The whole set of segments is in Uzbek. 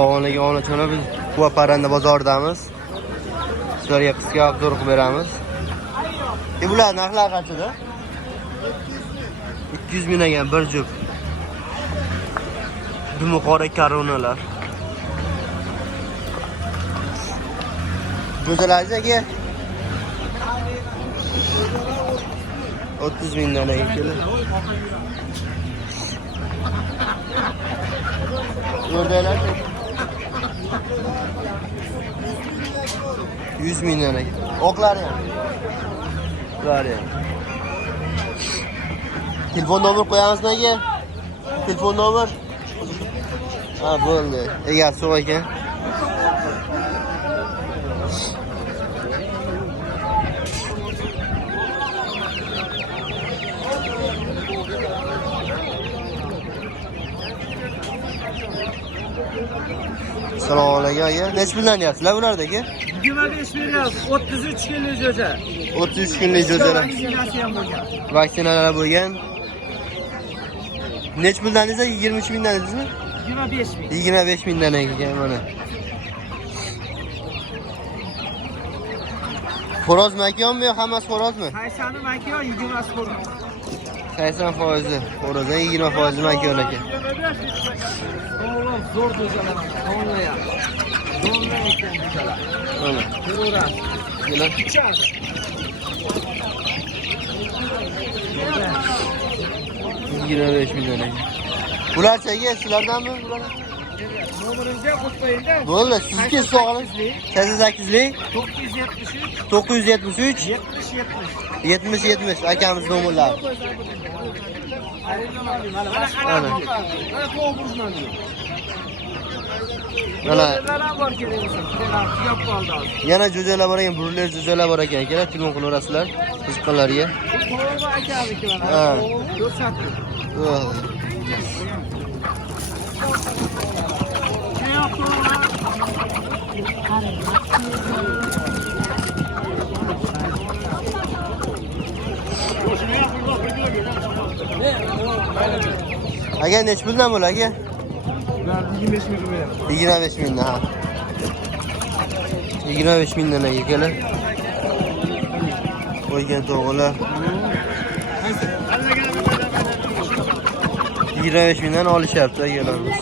Onaga onachona biz bu parranda bozoridamiz. Sizlarga qisqa obzor qilib beramiz. Bular narxlar qanchada? 200 ming ekan bir juft. Dumi qora karonalar. Go'zalagiga 30 mingdan keladi. Yo'rdalar 100 mingdan ekan. Oqlar ham. Bular ham. Telefon nomer qo'yamizmi aka? Telefon nomer. Ha, bo'ldi. Egasi yo'q ekan. Assalomu alaykum aka. Nech puldan deyapsizlar bulardagi? 25 beryapmiz. 33 kunlik jo'ja. 33 kunlik jo'jalar. Vaksinasi ham bo'lgan. Vaksinalar bo'lgan. Nech puldan desa 23 mingdan dedingizmi? 25 ming. 25 mingdan ekan mana. Xo'roz makiyonmi yo hammasi xo'rozmi? 80 makiyon, 20 xo'roz. 80% xo'roz, 20% makiyon ekan. Oğlum zor jo'jalar. Donlaya. Donlaya ekan jo'jalar. Mana. Ko'raverasiz. Kelar. Ichadi. Yigirma 5 mingdan ekan. Bularchaga sizlardanmi? Bular. Nomerimizga qo'yingda. Bo'ldi, sizga sog'lik. 88lik 973 973 70 70 akamiz nomerlari. Mana yana jo'jalar bor ekan, burlar jo'jalar bor ekan. Kelar telefon qilaverasizlar qiziqqanlarga. Ha. Aka nech puldan bo'l aka? 25 ming beramiz. 25 mingdan ha. 25 mingdan aka kelar. Qo'ygan to'g'rilar. 25 mingdan olishyapti akalarimiz.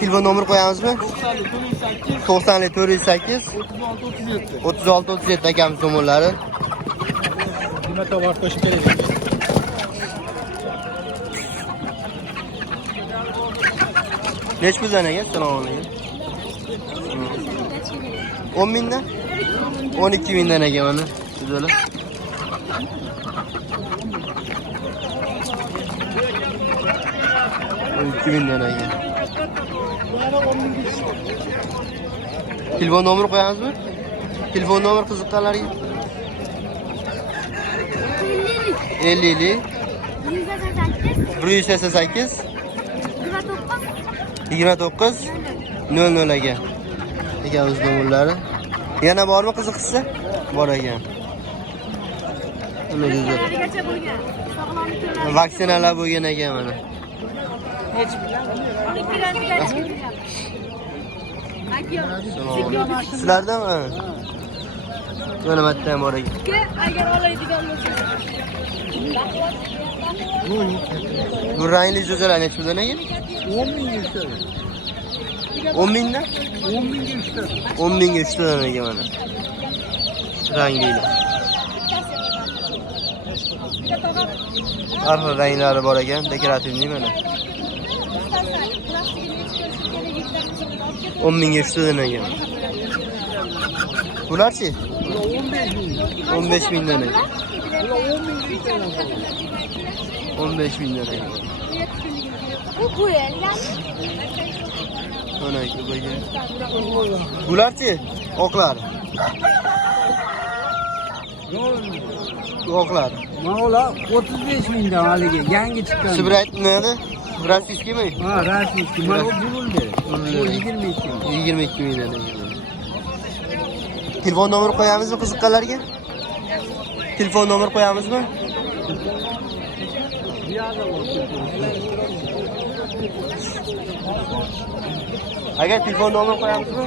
Telefon nomer qo'yamizmi? 90 408 36 37 akamiz nomerlari. Nima tovar qo'shib berasiz? Nech puldan ekan? Assalomu alaykum. 10 mingdan? 12 mingdan ekan mana. Sizlar. $2.000 ekan. Telefon nomer qo'yamizmi? Telefon nomer qiziqqanlarga. 50 188 29 00 ekan. Egamiz nomerlari. Yana bormi qiziqsa? Bor ekan. Nima deydi? Vaksinalar bo'lgan ekan mana. Sizlardan mi? Mana bitta ham bor ekan. Agar oladigan bo'lsa. Bu rangli jo'jalar nech puldan ekan? 10 ming ishtadi. 10 mingdan? 10 mingga ishtadi. 10 mingga 3 tadan ekan mana. Ranglilar. Har xil ranglari bor ekan, dekorativniy mana. 10 mingga 3 tadan ekan. Bularchi? 15 mingdan ekan. 15 mingdan ekan. Bu yerdan Mana ko'paygan. Bularchi? Oqlar. Oqlar. Mavla 35 mingdan haligi yangi chiqqan. Sibrat nima? Rossiyskimi? Ha, rossiyskiy. Mana bu burildi. Bu 22 ming. 22 mingdan ekan. Telefon nomer qo'yamizmi qiziqqanlarga? Telefon nomer qo'yamizmi? Aka telefon nomer qo'yamizmi?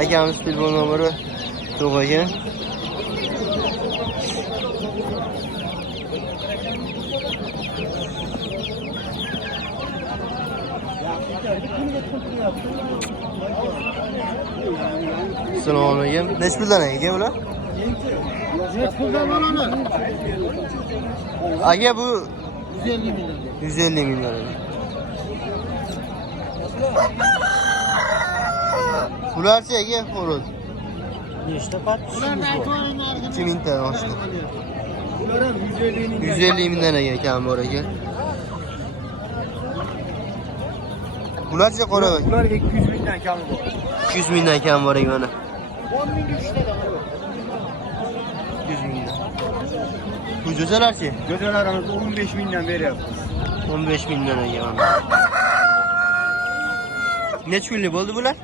Akamiz telefon nomeri to'g'rigan. Assalomu alaykum. Necha puldan aka bular? Aka bu 150 milyon. Bularchi aka xo'roz. Nechta pat? 2000 ta oshdi. 150 mingdan aka kam bor aka. Bularchi qora. Bular 200 mingdan kami bor. 200 mingdan kam bor aka mana. 10 ming ishlaydi. 100 mingdan. Bu jo'jalarchi? Jo'jalarimiz 15 mingdan beryapmiz. 15 mingdan aka mana. Necha kunlik bo'ldi bular?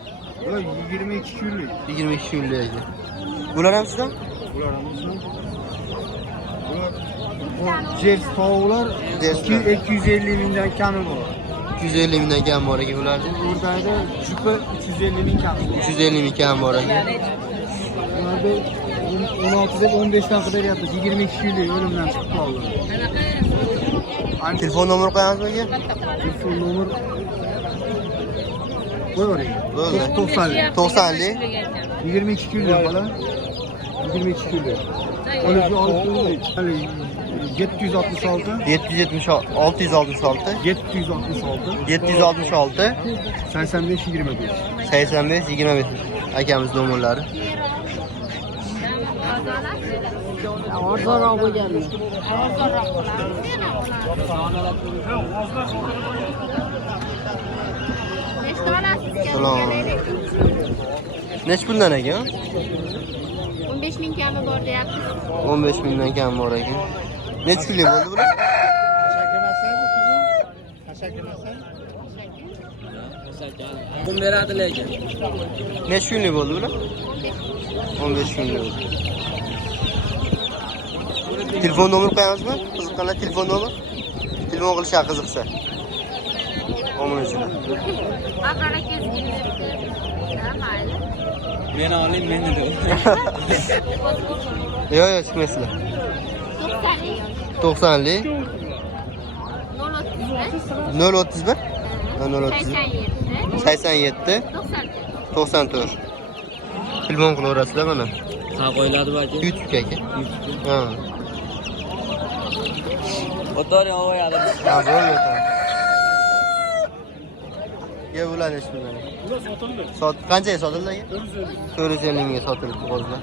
Bular 22 kunlik. 22 kunlik aka. Bular ham sizdan? Bular ham Bular jers tovuqlar 250 mingdan kami bor. 250 mingdan kam bor aka bularni. Buradagi jupa 350 ming kami bor. 350 ming kam bor aka. Bularda 16 deb 15 dan qidiryapmiz. 22 kunlik o'limdan chiqib qoldi. Telefon nomeri qo'yamizmi aka? Telefon nomer qo'yavering. Bo'ldi. 90 90lik 22 kunlik bola. 22 kunlik. Olish olib 766 776 666 766 766 85 25. 85 25 akamiz nomerlari. Arzonroq bo'lganmi? Arzonroq Salom. Necha puldan aka? 15 ming kami bor deyapsiz. 15 mingdan kam bor aka. Necha kunlik bo'ldi bular? Kun beradi lekin. Necha kunlik bo'ldi bular? 15 kunlik bo'ldi. Telefon nomeri qo'yamizmi? Qiziqqanlar telefon nomer. Telefon qilishga qiziqsa. Omonatchilar. Aqara kezgizibdi. Mayli. Meni oling, meni de. Yo'q, chiqmaysizlar. 90lik 031 87 94 telefon qilaverasizlar mana. Ha qo'yiladi baki. YouTube aka. Ha. O'tari qo'yadi. Ha, bo'ldi. Ya ular nechi puldan? Bular sotildi. Qanchaga sotildi aka? 450 mingga sotildi qo'zlar.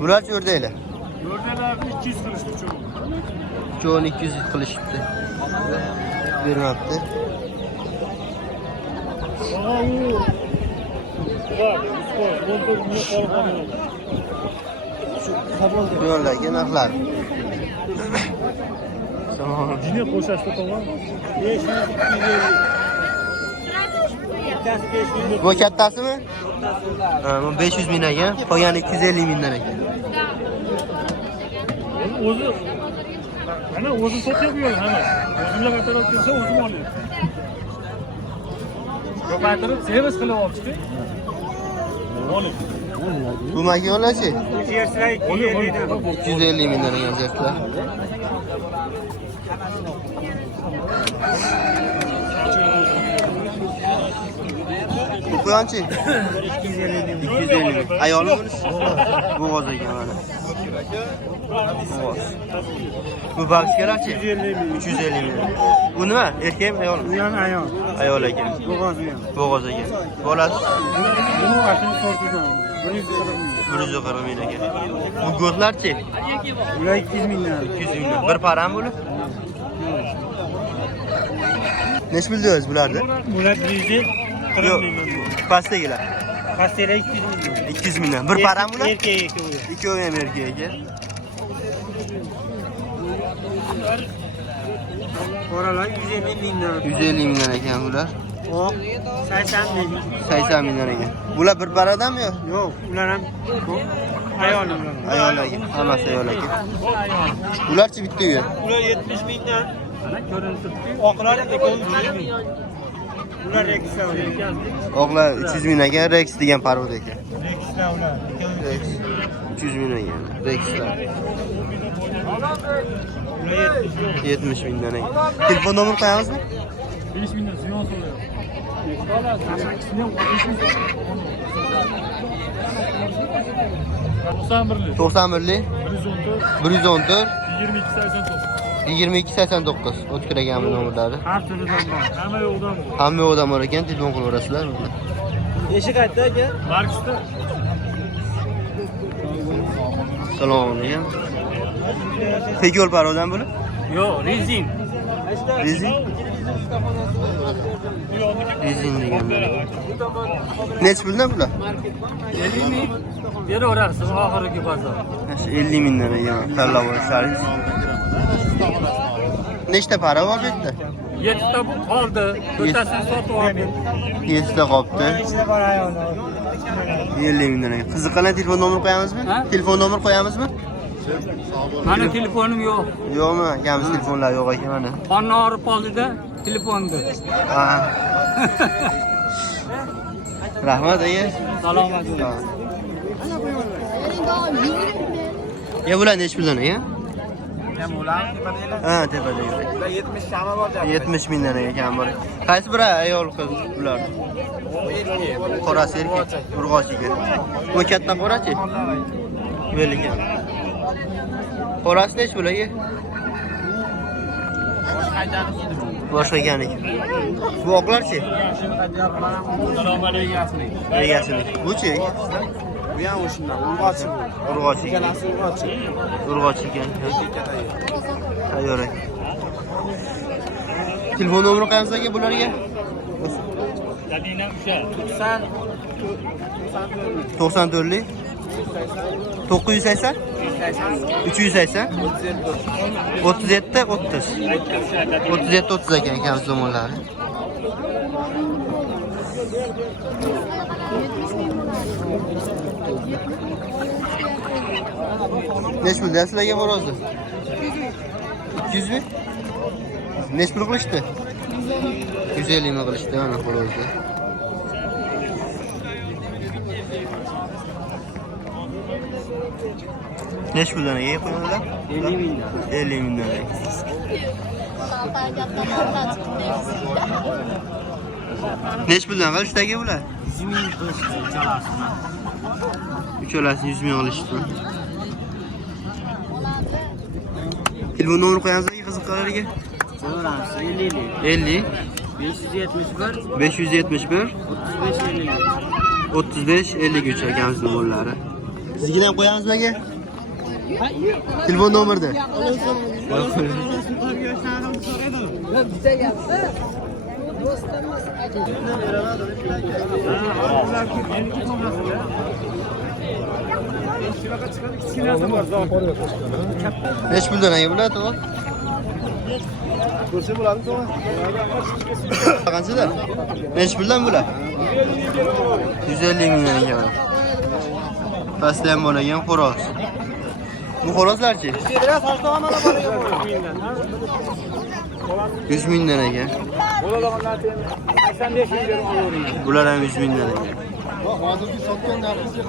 Bularchi o'rdaklar? O'rdalarni 200 qilishdi cho'g'u. Cho'g'ini 200 qilishibdi. Bermabdi. Yo'llarga narxlar. Tamam. Jini qo'shashda tomon 500 Bu kattasimi? Ha, bu 500 ming ekan, qolgani 250 mingdan ekan. o'zi ana o'zi sotyapti hamma. O'zimlar qatorib kelsa o'zim olaman. Ko'paytirib servis qilib olishdi. Bu makiyonlarchi? Jerslar 250 mingdan ekan jerslar. Bu quyonchi? 250 ming. Ayolmi bunisi? Bo'g'oz ekan mana. Bo'g'oz. Bu bakishgalarchi? 350 ming. Bu nima? Erkakmi, ayolmi? Bu ham ayol. Ayol ekan. Bo'g'oz ham. Bo'g'oz ekan. Bolasi? Buni vaqtini sortidan. 140 ming ekan. Bu go'zlarchi? Ular 200 mingdan. 200 mingdan. Bir param bo'lib? Necha bildingiz bularni? Bular bizni Yo'q. Pastagilar. Pastela 200 mingdan. 200 mingdan. Bir param bular? Erkek. Ikkovi ham erkak ekan. Qoralar 150 mingdan. 150 mingdan ekan bular. O 80 ming. 80 ming liraga. Bular bir paradami yo? Yo'q, ular ham ayolim bilan. Ayollarga, hammasi ayollarga. Ularchi bitta uy. Ular 70 mingdan. Mana ko'rinib turibdi. Oqlar ekon 100 ming. Ular Rex'da ekan. Oqlar 300 ming ekan, Rex degan parvod ekan. Rex'da ular. Rex 300 ming ekan. Rexlar. Ular 70 mingdan ekan. Telefon nomer qo'yamizmi? 5 mingdan ziyon so'rayapti. 91lik 114 22 89. 2289 o'tkir ekanmi nomerlari? Har turidan bor. Hamma yo'qdan bor. Hamma yo'qdan bor ekan, telefon qilaverasizlar. Eshik qayerda aka? Marksda. Salom alaykum. Tekyo'l parodan bo'lib? Yo'q, rezin. Rezin? Rezin deganlar. Nech puldan bular? 50 ming. Beraverasiz oxirgi bozor. 50 mingdan ekan, tanlab olishlaringiz. Nechta para bor bu yerda? 7 ta bu qoldi. To'rtasini sotib oldim. 7 ta qolibdi. 50 mingdan ekan. Qiziqqanlar telefon nomer qo'yamizmi? Telefon nomer qo'yamizmi? Mani telefonim yo'q. Yo'qmi? Akamiz telefonlar yo'q ekan mana. Qonni og'rib qoldida telefonda. Ha. Rahmat aka. Salomat bo'ling. Ya bular nech puldan ekan? Ham ular tepadaglar. Ha, tepadaglar. 70 shama bor. 70 mingdan ekan bor. Qaysi biri ayol qiz bular? Qorasi erkak, urg'ochiga. Bu katta qorachi? Belga. Qorasi nech bularga? Boshqa ekaniki. Bu oqlarchi? Salom alaykum. Egasini. Buchi? Bu ham o'shandan urg'ochi. Urg'ochi. Ikkalasi urg'ochi. Urg'ochi ekan. Tayyor ekan. Telefon nomeri qo'yamiz aka bularga? Dadina o'sha 94lik 980 380 37 30 37 30 ekan akamiz tomonlari. Nech pul sizlarga borozi? 200 mi? Nech pul qilishdi? 150 mi qilishdi mana xo'rozni. Nech puldan ega qo'yganlar? 50 mingdan. 50 mingdan ega. Nech puldan qilishdi aka bular? 100 ming qilishdi uchalasini. Uchalasi 100 ming olishdi. Telefon nomeri qo'yamiz aka qiziqqanlarga. So'ramiz 50 50 571 571 35 53 akamiz nomerlari. Sizga ham qo'yamizmi aka? Telefon nomerda. Nech puldan aka bular to'g'ri? Ko'rsa bo'ladi to'g'ri. Qanchada? Nech puldan bular? 150 mingdan ekan. Pastda ham bor ekan xo'roz. Bu xo'rozlarchi? 100 mingdan ekan. Bular ham 100 mingdan ekan. Hozirgi sotgan narxingiz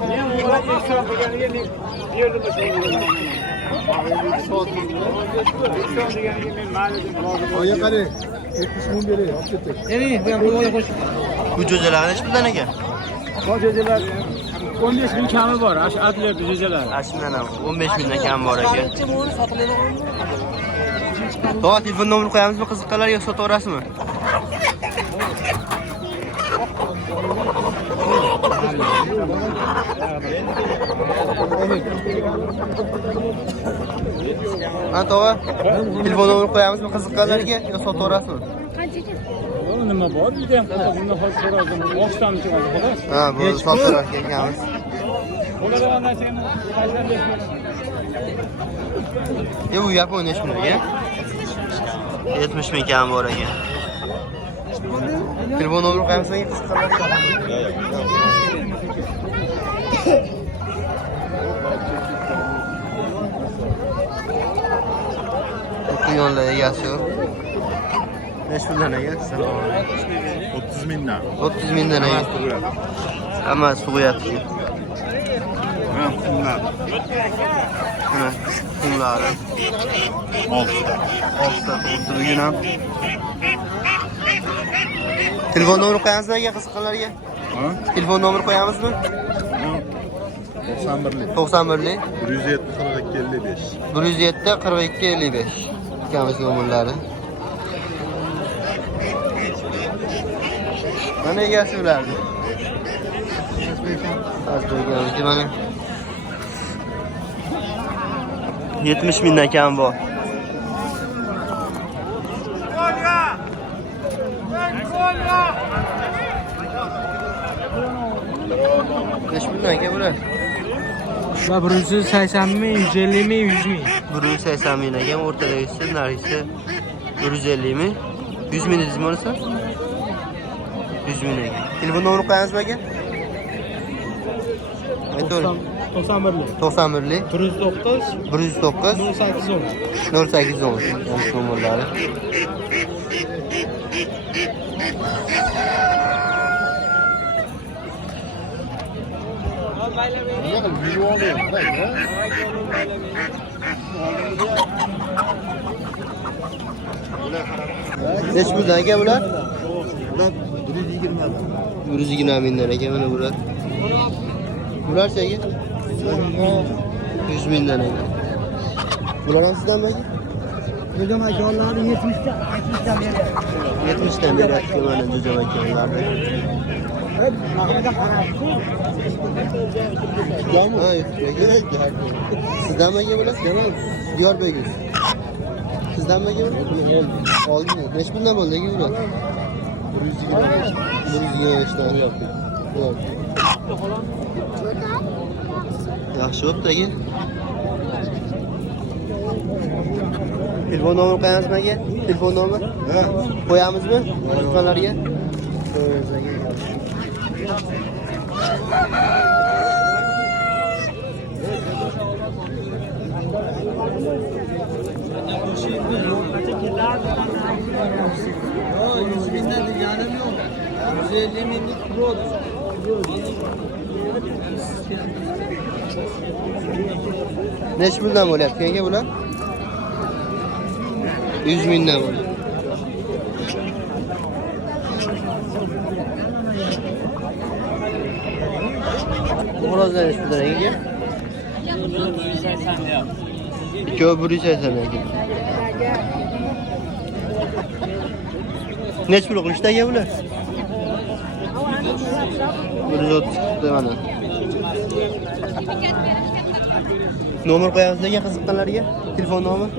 Oya qarang, 70 ming beraylik, olib ketdik. Bu ham qo'yib qo'sh. Bu jo'jalar nech puldan ekan? Bu jo'jalar 15 ming kami bor, atlar jo'jalar. Ashundan ham 15 mingdan kam bor ekan. To'g'ri, telefon nomerini qo'yamizmi qiziqqanlarga sotaverasizmi? Ha to'g'ri, telefon nomerini qo'yamizmi qiziqqanlarga yo sotaverasizmi? Nima bor? Uyda ham bundan hozir so'radim. Oqsham chiqadi, xolos. Ha, bu sotaverar ekanmiz. Bo'ladigan narsani 85 ming. Bu yapon nech pulga? 70 ming kam bor ekan. Telefon nomeri qo'yamiz aka qiziqqanlarga. Quyonlar egasi yo'q. Necha puldan aka? Assalomu alaykum. 30 mingdan. 30 mingdan aka. Hammasi tug'yapti. Men qumlar. Mana qumlari 6 ta. 6 ta tug'ibdi bugun ham. Telefon nomeri qo'yamizmi aka qiziqqanlarga? Ha? Telefon nomeri qo'yamizmi? 91lik. 91lik 107 42 55. 107 42 55. Ikamiz nomerlari. Mana egasi ularni. Azbek mana 70 mingdan kam bor. Necha puldan aka bular? Shular 180 ming, 150 ming, 100 ming. 180 ming ekan, o'rtadagisi narisi 150 ming. 100 ming dedingizmi o'lsa? 100 ming ekan. Telefon nomeri qo'yamizmi aka? Aytavering. 91lik. 91lik 109 109 0810. 0810 yanlış nomerlari. Neç puldan aka bular? Bular 120. 120 mingdan aka mana bular. Bular aka? 100 mingdan aka. Bular ham sizdan aka? Hocam aşağıları 70'ten 70'ten beri. 70'ten beryapti mana jo'jam akalari. Sizdan aka bular? Diyorbekov. Sizdan aka bular? Oldinmi? Necha puldan bo'ldi aka bular? 125 dan. Yaxshi bo'pti aka. Telefon nomeri qo'yamizmi aka? Telefon nomeri? Ha. Qo'yamizmi? Qiziqqanlarga? Qo'yamiz aka. Necha puldan bo'lyapti aka bular? 100 mingdan bo'ladi. Xo'rozlar necha puldan aka? Ikkovi 180 aka. Necha pul qilishdi aka bular? 130 mana. Nomer qo'yamiz aka qiziqqanlarga. Telefon nomeri.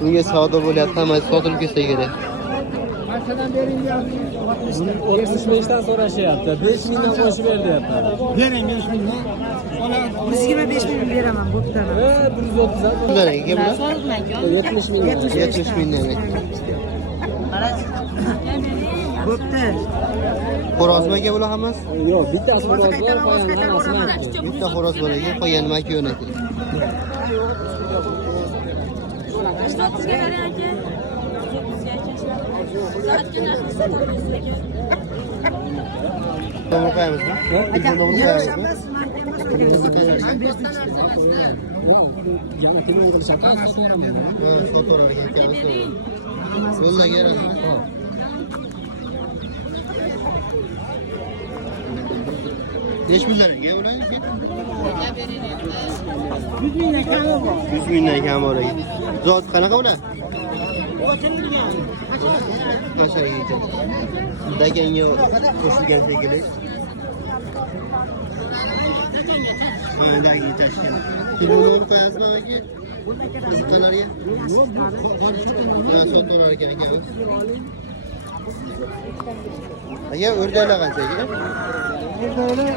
Bunga savdo bo'lyapti, hammasi sotilib ketsa kerak. 65 dan so'rashyapti. 5 mingdan qo'shib ber deyapti. Bering 5 mingdan. 125 ming beraman bo'pti. 130 Bundan aka bular? 70 ming. 70 mingdan aka. Bo'pti. Xo'rozmi aka bular hammasi? Yo'q, bittasi xo'roz bor, qolganlari hammasini aytdi. Bitta xo'roz bor aka, qolgani maka yo'q aka. Nomer qo'yamizmi? Telefon nomeri qo'yamizmi? Yana telefon qilishadi. Sotorar ekan akamiz. Yo'lda keladi. Neç puldan aka bular aka? 100 mingdan kami bor. 100 mingdan kam bor aka. Zot qanaqa bular? Qanchaga ketadi? Daganga qo'shilgan shekilli. Daganga tashkil. Telefon qo'yasizmi aka? Qiziqqanlarga? Sotorar ekan akamiz. Aka o'rdaklar qancha aka? O'rdaklar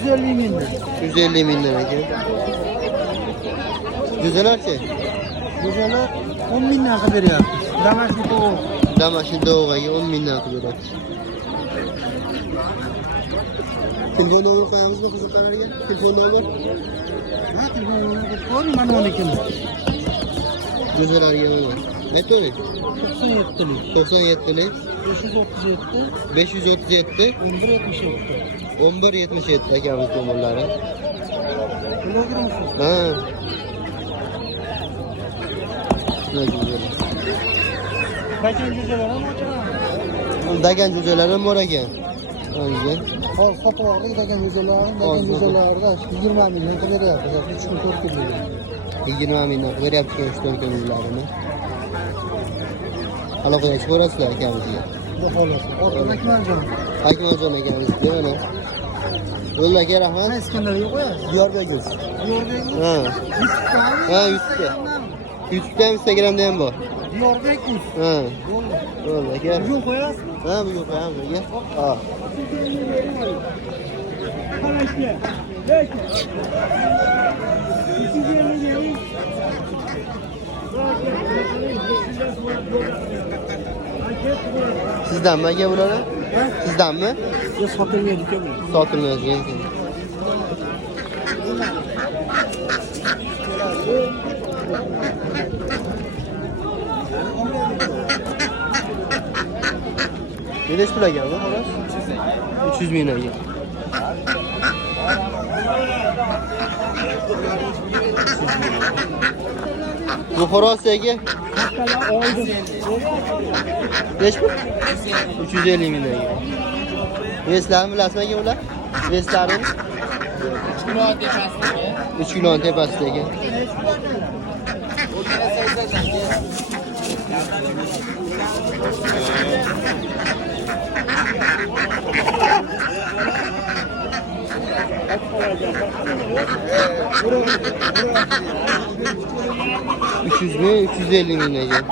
150 mingdan. 150 mingdan aka. Güzellerçi. Güzeller 10 bin lira veriyor. Damascus o. Damaşın doğuğa 10 bin lira veriyor. Telefon numarı koyamız mı kızıklarına? Telefon numarı. Ha telefonu koyun bana onu kim? Güzel arayalım var. Ne töre? 97'li. 97'li 537 537 1177. 1177 akamız numaraları. Kilogram mısın? Ha. Ne güzel. Kaçın güzeller ama oturan. Dagan cücelerim var ekan. Anca. Hol fotoğrafı giden güzeller, giden güzeller da 20 milyon veriyor. 3 gün 4 gün veriyor. 20 milyon veryapti şu kömürlerini. Hala koyaç boraslar akamızga. Bu holos. Orada kim alacağım? Hakim Hocam akamız değil mi? Yo'llarga rahmat. Eskandariga qo'yasiz. Diyorbekov. Diyorbekov. Ha. YouTube'dami? Ha, YouTube'da. YouTube'da ham Instagram'da ham bor. Diyorbekov. Ha. Bo'ldi. Bo'ldi, aka. Bugun qo'yasizmi? Ha, bugun qo'yamiz aka. Ha. Qarashga. Sizdanmi aka bular? Sizdanmi? Yo sotilmaydi ekan bu. Sotilmaydigan ekan. Nedesh pul ekan bu xolos? 300 ming ekan. Bu xoros aka? Nechi pul? 350 ming ekan. Veslarini bilasizmi aka ular? Veslarini? 3 kilo tepasida ekan. Üç yüz mü? 350 ming ekan.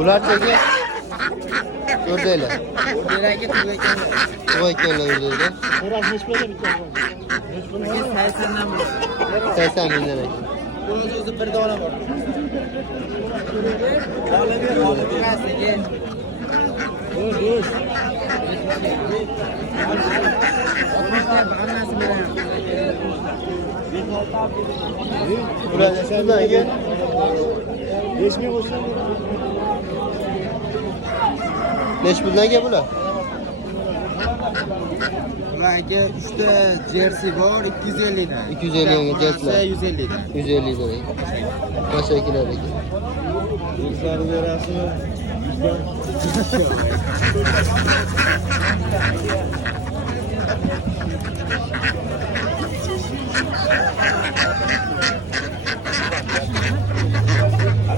Ular cheki? O'rdaylar. O'rdalarga tugagan. Voy ekanlar o'rdaylar. Xo'roz nech pulga bitta? 80 ming ekan. O'zi bir dona bor. Olib berasiga. Do'st. Hammasi bilan. Ular shundan ekan. 5 ming bo'lsa. Nechi puldan ekan bular? Ularga 3 ta jersey bor 250 dan. 250 ga jerseylar. 150 dan. 150 dan ekan. Tashakkurlar ekan. Do'stlarni berasizmi?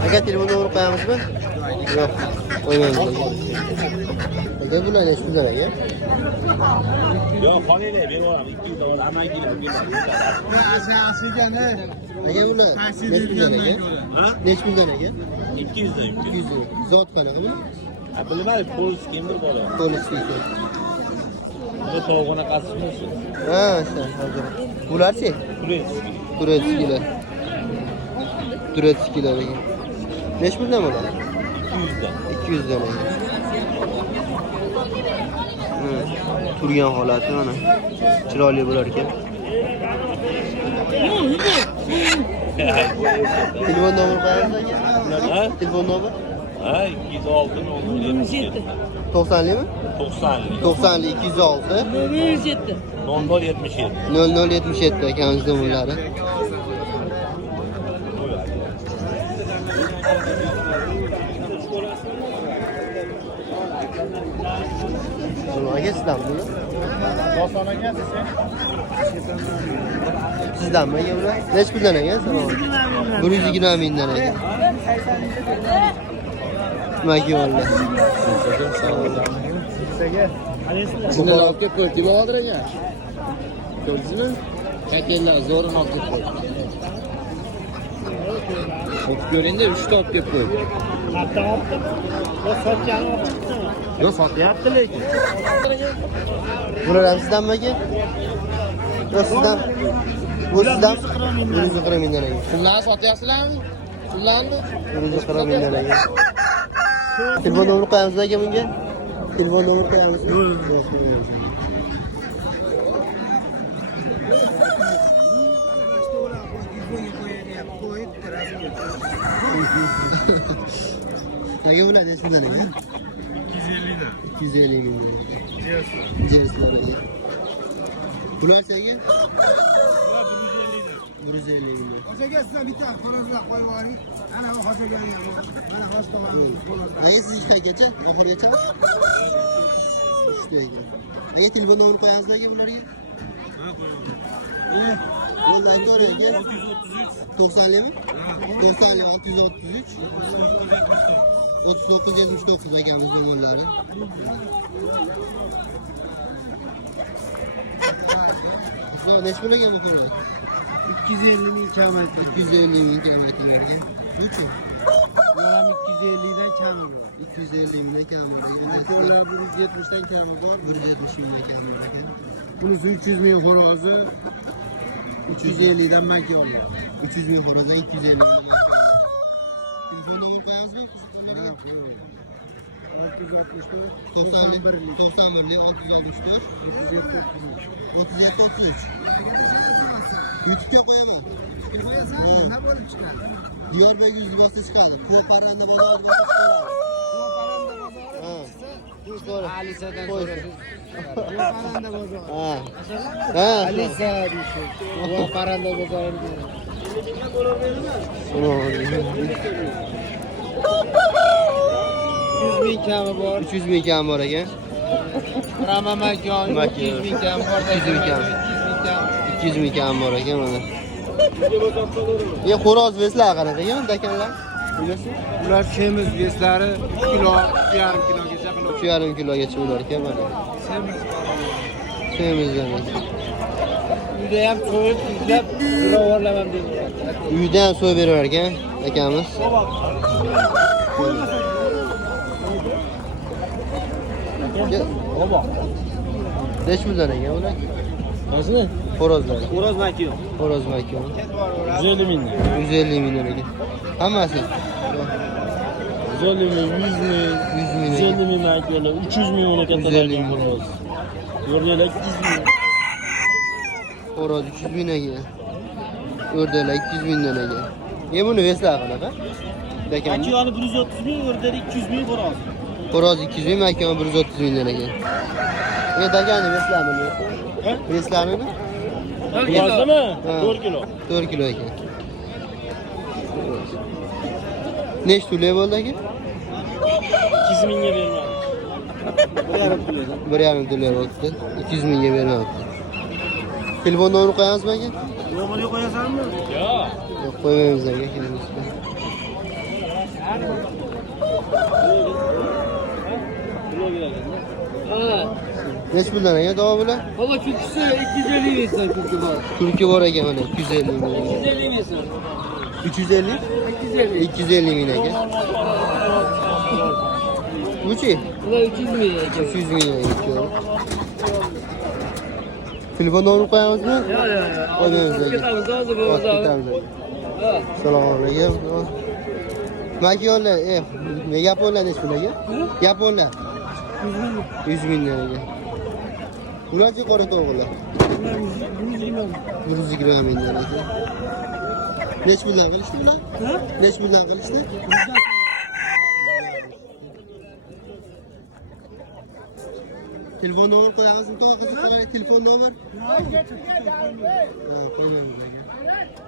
Aka telefon nomerini qo'yamizmi? Yo'q. Qo'ymaymiz. Aka bular nechi puldan aka? Yo'q, qolinglar, beraman. 200 dollar hamma kelib Asigani. Aka bular nechi puldan aka? Ha? Nechi puldan aka? 200 dan. 200 dan. Zot qanaqa bu? Bilmayman, polis kimdir bola. To'liq ekan. Bu to'g'ona qasmisi. Ha, hozir. Bularchi? Polis. Turetskilar. Turetskilar ekan. Nechi puldan bular? 200 dan. 200 dan ekan. Turgan holati mana. Chiroyli bo'lar ekan. Telefon nomeri qo'yamiz aka? Ha? Telefon nomeri? Ha, 206 077. 90li mi? 90. 90li 206 0077. 0077 akamiz nomerlari. Aka sizdan buni? Sizdanmi aka bular? Nechi puldan aka? 120 mingdan aka. Makiyonlar. Bunlar olib kelib qo'y, kilo oldirgan. Ko'rdingizmi? Kakellar zo'rini olib kelib qo'y. O'qib ko'ring-da, 3 ta olib kelib qo'y. Katta olib. Bu sotgani olib chiqdi. Yo sotyapti lekin. Bular ham sizdanmi aka? Yo sizdan. Bu sizdan 140 mingdan aka. Shunlarni sotyapsizlarmi? Shunlarni? 140 mingdan aka. Telefon nomerini qo'yamiz aka bunga? Telefon nomerini qo'yamiz. Yo'q. Nega bo'ladi sizdan aka? 250 dan. 250 ming. Jerslar. Jerslar aka. Bularchi aka? 150 ming. Hocaga sizlar bitta xo'rozlar qo'yib yuboring. Ana bu hocaga ham. Mana hosh tomoni. Aka siz ishlaygacha, oxirigacha? Ishlayga. Aka telefon nomerini qo'yamiz aka bularga? Ha, qo'yaman. Yo'ldan ko'rayga. 90limi? 90li 633 3979 akamiz nomerlari. Sizlar necha pul ekan bu ko'rlar? 250 ming kam aytdi. 250 ming kam aytinglarga. Necha? Yo'lam 250 dan kami bor. 250 mingdan kam bor ekan. Qo'llar 170 dan kami bor. 170 mingdan kam bor ekan. Bunisi 300 ming xo'rozi. 350 dan maki olyapti. 300 ming xorozdan 250 ming. Telefon nomer qo'yamizmi? Ha, qo'yaman. 664 91 664 37 33. YouTube'ga qo'yaman. Qo'yasan, nima bo'lib chiqadi? Diyorbek yuz libosda chiqadi. Kuva parranda bozori libosda chiqadi. Kuva parranda bozori. Chiqadi. Alisadan so'rasiz. Kuva parranda bozori. Ha. Ha. Alisa deydi. Kuva parranda bozori. 300 ming kami bor. 300 ming kam bor ekan. Rama makon 200 ming kam bor. 200 ming kam. 200 ming kam bor ekan mana. Xo'roz veslar qanaqa ekan dakanlar? Bilasiz? Ular semiz veslari 2 kilo, 2,5 kilogacha qilib. 2,5 kilogacha ular ekan mana. Semizdan. Uyda ham so'yib, izlab, zo'rlamam dedi. Uyda ham so'yib berar ekan akamiz. Oba. Necha puldan ekan ular? Qaysi? Xo'rozlar. Xo'roz makio. Xo'roz makon. 150 ming. 150 mingdan ekan. Hammasi. 150 ming, 100 ming, 100 ming. 150 ming makiolar, 300 ming ona kattalar 150 ming. xo'roz. Yo'rgalar 200 ming. Xo'roz 300 ming ekan. O'rdalar 200 mingdan ekan. Buni veslar qanaqa? Dakan. Makioni 130 ming, o'rdali 200 ming xo'roz. Xo'roz 200 ming, makon 130 mingdan ekan. Dakani veslarmi? Ha? Veslarmi? Xo'rozdimi? 4 kilo. 4 kilo ekan. Nechta tuli bo'ldi aka? 200 mingga bermadi. 1,5 pul edi. 1,5 tuli bo'ldi. 200 mingga bermabdi. Telefon nomerini qo'yamizmi aka? Nomerni qo'yasanmi? Yo'q. Yo'q, qo'ymaymiz aka. Kelamiz. Necha puldan aka davo bular? Baba kulkisi 250 versen kulki bor. Tulki bor ekan mana 250 ming. 250 versen. 350? 250. 250 ming aka. Buchi? Ular 300 ming ekan. 300 ming ekan. Telefon nomerini qo'yamizmi? Yo'q, yo'q. Qo'ymaymiz aka. Ketamiz hozir bu Vaqt ketamiz aka. Ha. Assalomu alaykum. Makiyonlar, yaponlar necha pul aka? Yaponlar 100 mingdan aka. Ularchi qora to'g'rilar. 120 mingdan aka. Necha puldan qilishdi bular? Necha puldan qilishdi? Telefon nomer qo'yamizmi? To'g'ri qiziq, telefon nomer. Ha, qo'ymaymiz aka.